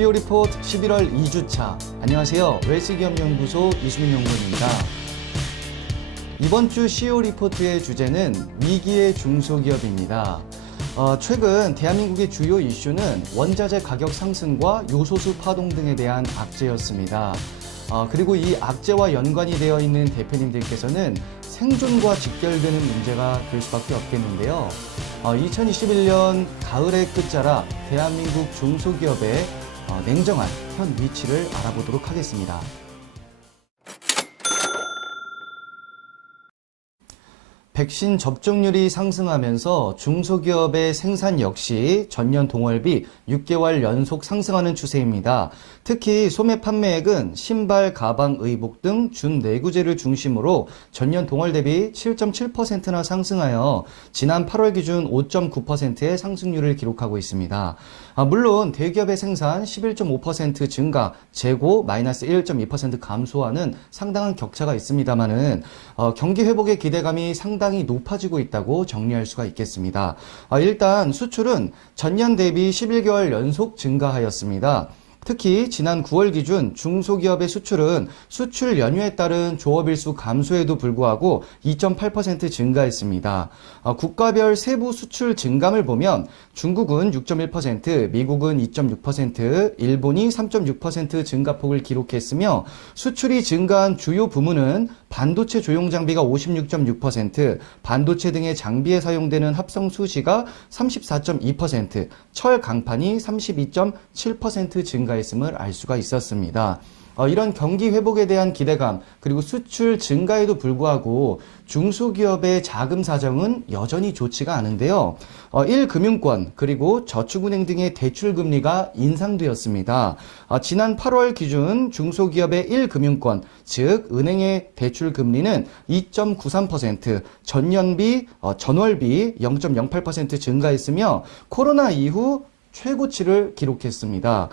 CEO 리포트 11월 2주차. 안녕하세요. 웰스기업연구소 이수민 연구원입니다. 이번 주 CEO 리포트의 주제는 위기의 중소기업입니다. 최근 대한민국의 주요 이슈는 원자재 가격 상승과 요소수 파동 등에 대한 악재였습니다. 그리고 이 악재와 연관이 되어 있는 대표님들께서는 생존과 직결되는 문제가 될 수밖에 없겠는데요. 2021년 가을의 끝자락 대한민국 중소기업의 냉정한 현 위치를 알아보도록 하겠습니다. 백신 접종률이 상승하면서 중소기업의 생산 역시 전년 동월비 6개월 연속 상승하는 추세입니다. 특히 소매 판매액은 신발, 가방, 의복 등 준내구재를 중심으로 전년 동월 대비 7.7%나 상승하여 지난 8월 기준 5.9%의 상승률을 기록하고 있습니다. 물론 대기업의 생산 11.5% 증가, 재고 마이너스 1.2% 감소하는 상당한 격차가 있습니다만은 경기 회복의 기대감이 상당히 높아지고 있다고 정리할 수가 있겠습니다. 일단 수출은 전년 대비 11개월 연속 증가하였습니다. 특히 지난 9월 기준 중소기업의 수출은 수출 연휴에 따른 조업일수 감소에도 불구하고 2.8% 증가했습니다. 국가별 세부 수출 증감을 보면 중국은 6.1%, 미국은 2.6%, 일본이 3.6% 증가폭을 기록했으며 수출이 증가한 주요 부문은 반도체 조용 장비가 56.6%, 반도체 등의 장비에 사용되는 합성 수시가 34.2%, 철 강판이 32.7% 증가했음을 알 수가 있었습니다. 이런 경기 회복에 대한 기대감 그리고 수출 증가에도 불구하고 중소기업의 자금 사정은 여전히 좋지가 않은데요. 1금융권 그리고 저축은행 등의 대출금리가 인상되었습니다. 지난 8월 기준 중소기업의 1금융권 즉 은행의 대출금리는 2.93%, 전월비 0.08% 증가했으며 코로나 이후 최고치를 기록했습니다.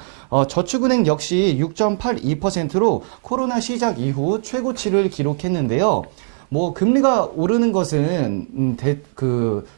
저축은행 역시 6.82%로 코로나 시작 이후 최고치를 기록했는데요. 금리가 오르는 것은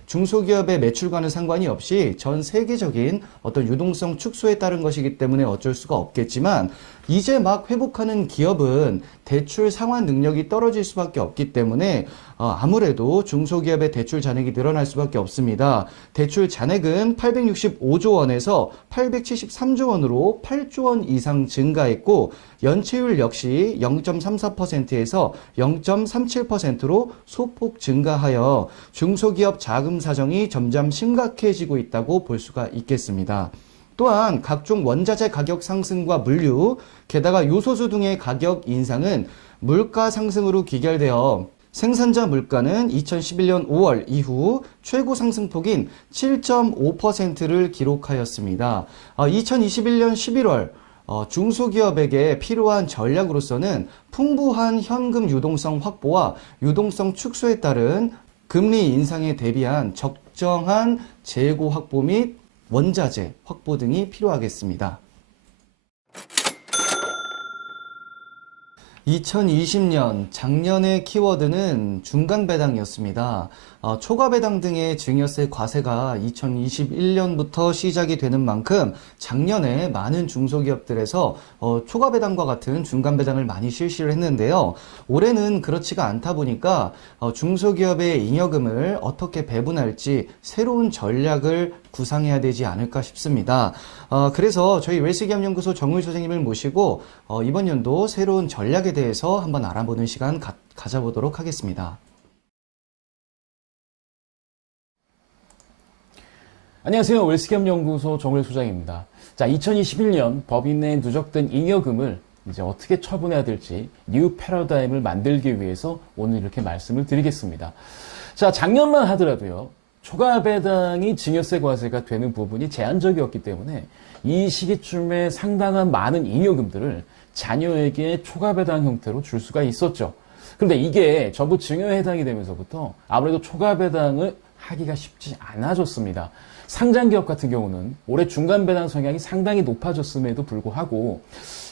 중소기업의 매출과는 상관이 없이 전 세계적인 어떤 유동성 축소에 따른 것이기 때문에 어쩔 수가 없겠지만 이제 막 회복하는 기업은 대출 상환 능력이 떨어질 수밖에 없기 때문에 아무래도 중소기업의 대출 잔액이 늘어날 수밖에 없습니다. 대출 잔액은 865조 원에서 873조 원으로 8조 원 이상 증가했고 연체율 역시 0.34%에서 0.37%로 소폭 증가하여 중소기업 자금 사정이 점점 심각해지고 있다고 볼 수가 있겠습니다. 또한 각종 원자재 가격 상승과 물류, 게다가 요소수 등의 가격 인상은 물가 상승으로 귀결되어 생산자 물가는 2011년 5월 이후 최고 상승폭인 7.5%를 기록하였습니다. 2021년 11월 중소기업에게 필요한 전략으로서는 풍부한 현금 유동성 확보와 유동성 축소에 따른 금리 인상에 대비한 적정한 재고 확보 및 원자재 확보 등이 필요하겠습니다. 2020년 작년의 키워드는 중간배당이었습니다. 초과배당 등의 증여세 과세가 2021년부터 시작이 되는 만큼 작년에 많은 중소기업들에서 초과배당과 같은 중간배당을 많이 실시를 했는데요. 올해는 그렇지가 않다 보니까 중소기업의 잉여금을 어떻게 배분할지 새로운 전략을 구상해야 되지 않을까 싶습니다. 그래서 저희 웰스기업연구소 정우일 소장님을 모시고 이번 연도 새로운 전략에 대해서 한번 알아보는 시간 가져보도록 하겠습니다. 안녕하세요. 웰스기업연구소 정우일 소장입니다. 자, 2021년 법인에 누적된 잉여금을 이제 어떻게 처분해야 될지 뉴 패러다임을 만들기 위해서 오늘 이렇게 말씀을 드리겠습니다. 자, 작년만 하더라도요. 초과 배당이 증여세 과세가 되는 부분이 제한적이었기 때문에 이 시기쯤에 상당한 많은 잉여금들을 자녀에게 초과 배당 형태로 줄 수가 있었죠. 그런데 이게 정부 증여에 해당이 되면서부터 아무래도 초과 배당을 하기가 쉽지 않아졌습니다. 상장기업 같은 경우는 올해 중간 배당 성향이 상당히 높아졌음에도 불구하고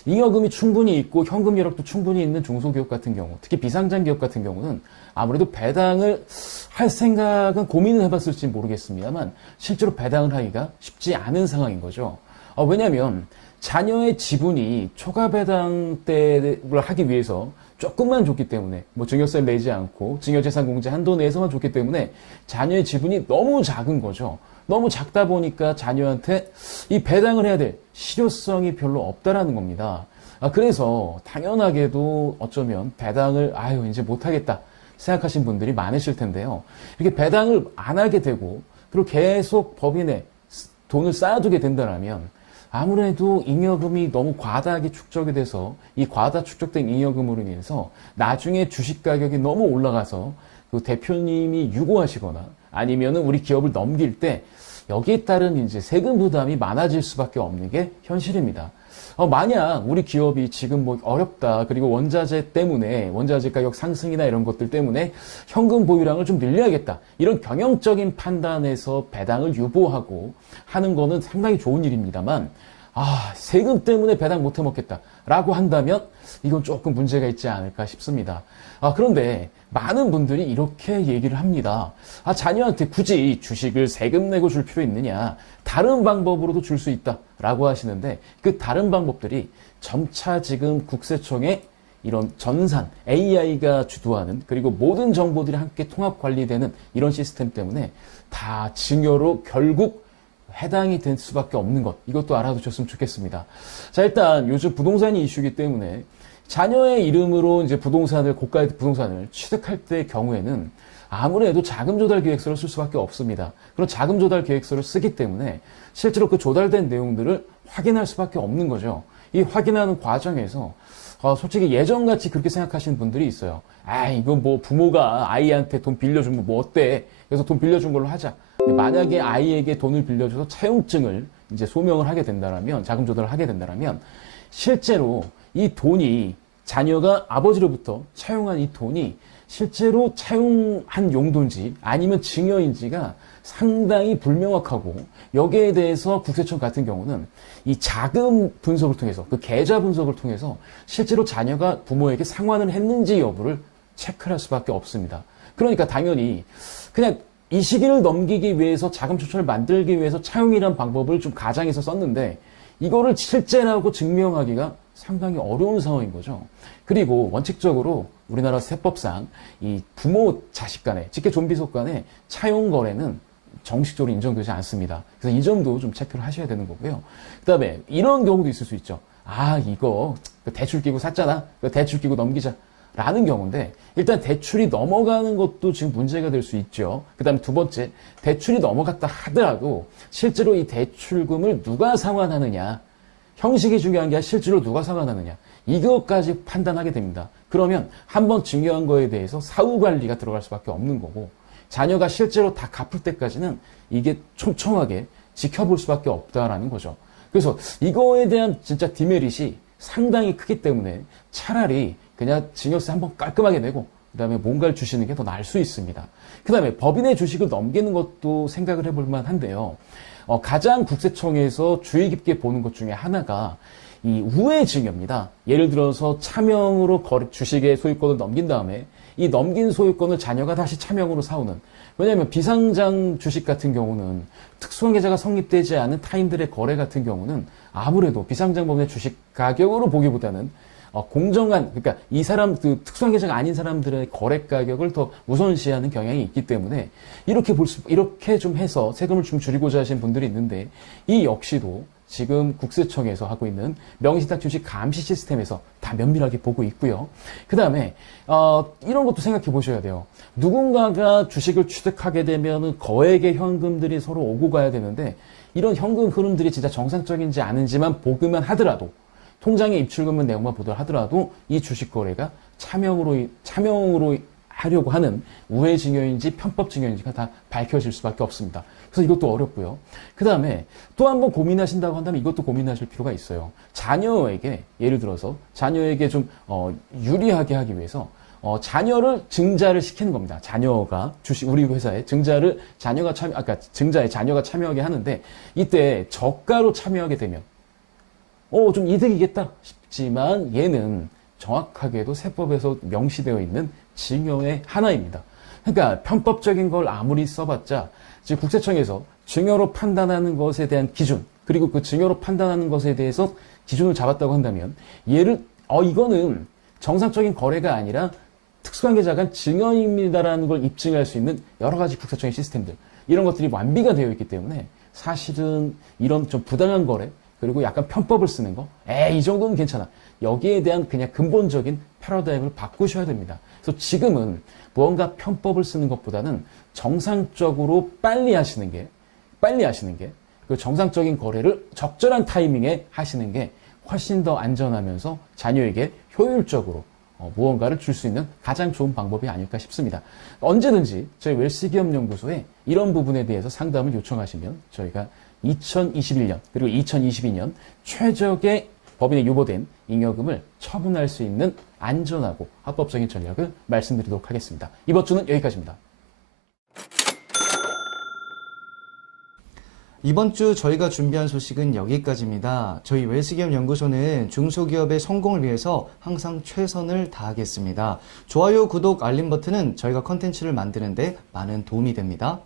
잉여금이 충분히 있고 현금 여력도 충분히 있는 중소기업 같은 경우, 특히 비상장기업 같은 경우는 아무래도 배당을 할 생각은 고민을 해봤을지 모르겠습니다만 실제로 배당을 하기가 쉽지 않은 상황인 거죠. 왜냐하면 자녀의 지분이 초과 배당 때를 하기 위해서 조금만 줬기 때문에 뭐 증여세를 내지 않고 증여재산 공제 한도 내에서만 줬기 때문에 자녀의 지분이 너무 작은 거죠. 너무 작다 보니까 자녀한테 이 배당을 해야 될 실효성이 별로 없다라는 겁니다. 그래서 당연하게도 어쩌면 배당을 이제 못하겠다 생각하신 분들이 많으실 텐데요. 이렇게 배당을 안 하게 되고 그리고 계속 법인에 돈을 쌓아두게 된다면 아무래도 잉여금이 너무 과다하게 축적이 돼서 이 과다 축적된 잉여금으로 인해서 나중에 주식 가격이 너무 올라가서 그 대표님이 유고하시거나 아니면은 우리 기업을 넘길 때 여기에 따른 이제 세금 부담이 많아질 수밖에 없는 게 현실입니다. 만약 우리 기업이 지금 뭐 어렵다, 그리고 원자재 때문에, 원자재 가격 상승이나 이런 것들 때문에 현금 보유량을 좀 늘려야겠다. 이런 경영적인 판단에서 배당을 유보하고 하는 거는 상당히 좋은 일입니다만, 세금 때문에 배당 못 해먹겠다. 라고 한다면 이건 조금 문제가 있지 않을까 싶습니다. 그런데 많은 분들이 이렇게 얘기를 합니다. 자녀한테 굳이 주식을 세금 내고 줄 필요 있느냐. 다른 방법으로도 줄 수 있다. 라고 하시는데 그 다른 방법들이 점차 지금 국세청에 이런 전산, AI가 주도하는 그리고 모든 정보들이 함께 통합 관리되는 이런 시스템 때문에 다 증여로 결국 해당이 될 수밖에 없는 것, 이것도 알아두셨으면 좋겠습니다. 자, 일단 요즘 부동산이 이슈이기 때문에 자녀의 이름으로 이제 고가의 부동산을 취득할 때의 경우에는 아무래도 자금 조달 계획서를 쓸 수밖에 없습니다. 그런 자금 조달 계획서를 쓰기 때문에 실제로 그 조달된 내용들을 확인할 수밖에 없는 거죠. 이 확인하는 과정에서 솔직히 예전같이 그렇게 생각하시는 분들이 있어요. 이건 뭐 부모가 아이한테 돈 빌려주면 뭐 어때? 그래서 돈 빌려준 걸로 하자. 만약에 아이에게 돈을 빌려줘서 차용증을 이제 소명을 하게 된다면, 자금 조달을 하게 된다면, 실제로 이 돈이 자녀가 아버지로부터 차용한 이 돈이 실제로 차용한 용도인지 아니면 증여인지가 상당히 불명확하고, 여기에 대해서 국세청 같은 경우는 이 자금 분석을 통해서, 그 계좌 분석을 통해서 실제로 자녀가 부모에게 상환을 했는지 여부를 체크를 할 수밖에 없습니다. 그러니까 당연히 그냥 이 시기를 넘기기 위해서 자금 조달을 만들기 위해서 차용이라는 방법을 좀 가장해서 썼는데 이거를 실제라고 증명하기가 상당히 어려운 상황인 거죠. 그리고 원칙적으로 우리나라 세법상 이 부모 자식 간에, 직계 좀비속 간에 차용 거래는 정식적으로 인정되지 않습니다. 그래서 이 점도 좀 체크를 하셔야 되는 거고요. 그 다음에 이런 경우도 있을 수 있죠. 이거 대출 끼고 샀잖아. 대출 끼고 넘기자. 라는 경우인데 일단 대출이 넘어가는 것도 지금 문제가 될 수 있죠. 그 다음에 두 번째, 대출이 넘어갔다 하더라도 실제로 이 대출금을 누가 상환하느냐, 형식이 중요한 게 아니라 실제로 누가 상환하느냐, 이것까지 판단하게 됩니다. 그러면 한번 증여한 거에 대해서 사후 관리가 들어갈 수밖에 없는 거고, 자녀가 실제로 다 갚을 때까지는 이게 촘촘하게 지켜볼 수밖에 없다라는 거죠. 그래서 이거에 대한 진짜 디메릿이 상당히 크기 때문에 차라리 그냥 증여세 한번 깔끔하게 내고 그 다음에 뭔가를 주시는 게 더 나을 수 있습니다. 그 다음에 법인의 주식을 넘기는 것도 생각을 해볼 만한데요. 가장 국세청에서 주의 깊게 보는 것 중에 하나가 이 우회 증여입니다. 예를 들어서 차명으로 주식의 소유권을 넘긴 다음에 이 넘긴 소유권을 자녀가 다시 차명으로 사오는, 왜냐하면 비상장 주식 같은 경우는 특수한 계좌가 성립되지 않은 타인들의 거래 같은 경우는 아무래도 비상장 법인의 주식 가격으로 보기보다는 공정한, 그러니까 이 사람, 그 특수한 계좌가 아닌 사람들의 거래 가격을 더 우선시하는 경향이 있기 때문에 이렇게 좀 해서 세금을 좀 줄이고자 하시는 분들이 있는데, 이 역시도 지금 국세청에서 하고 있는 명의신탁 주식 감시 시스템에서 다 면밀하게 보고 있고요. 그 다음에 이런 것도 생각해 보셔야 돼요. 누군가가 주식을 취득하게 되면 거액의 현금들이 서로 오고 가야 되는데, 이런 현금 흐름들이 진짜 정상적인지 아닌지만 보기만 하더라도, 통장에 입출금은 내용만 보더라 하더라도 이 주식 거래가 차명으로 하려고 하는 우회 증여인지 편법 증여인지가 다 밝혀질 수밖에 없습니다. 그래서 이것도 어렵고요. 그 다음에 또 한 번 고민하신다고 한다면 이것도 고민하실 필요가 있어요. 자녀에게, 예를 들어서 자녀에게 좀 유리하게 하기 위해서 자녀를 증자를 시키는 겁니다. 자녀가 우리 회사에 증자에 자녀가 참여하게 하는데, 이때 저가로 참여하게 되면 좀 이득이겠다 싶지만 얘는 정확하게도 세법에서 명시되어 있는 증여의 하나입니다. 그러니까 편법적인 걸 아무리 써봤자 지금 국세청에서 증여로 판단하는 것에 대한 기준, 그리고 그 증여로 판단하는 것에 대해서 기준을 잡았다고 한다면 얘를 이거는 정상적인 거래가 아니라 특수관계자 간 증언입니다라는 걸 입증할 수 있는 여러 가지 국세청의 시스템들 이런 것들이 완비가 되어 있기 때문에 사실은 이런 좀 부당한 거래 그리고 약간 편법을 쓰는 거 이 정도는 괜찮아. 여기에 대한 그냥 근본적인 패러다임을 바꾸셔야 됩니다. 그래서 지금은 무언가 편법을 쓰는 것보다는 정상적으로 빨리 하시는 게 그 정상적인 거래를 적절한 타이밍에 하시는 게 훨씬 더 안전하면서 자녀에게 효율적으로 무언가를 줄 수 있는 가장 좋은 방법이 아닐까 싶습니다. 언제든지 저희 웰스기업연구소에 이런 부분에 대해서 상담을 요청하시면 저희가 2021년 그리고 2022년 최적의 법인에 유보된 잉여금을 처분할 수 있는 안전하고 합법적인 전략을 말씀드리도록 하겠습니다. 이번 주는 여기까지입니다. 이번 주 저희가 준비한 소식은 여기까지입니다. 저희 웰스기업 연구소는 중소기업의 성공을 위해서 항상 최선을 다하겠습니다. 좋아요, 구독, 알림 버튼은 저희가 컨텐츠를 만드는데 많은 도움이 됩니다.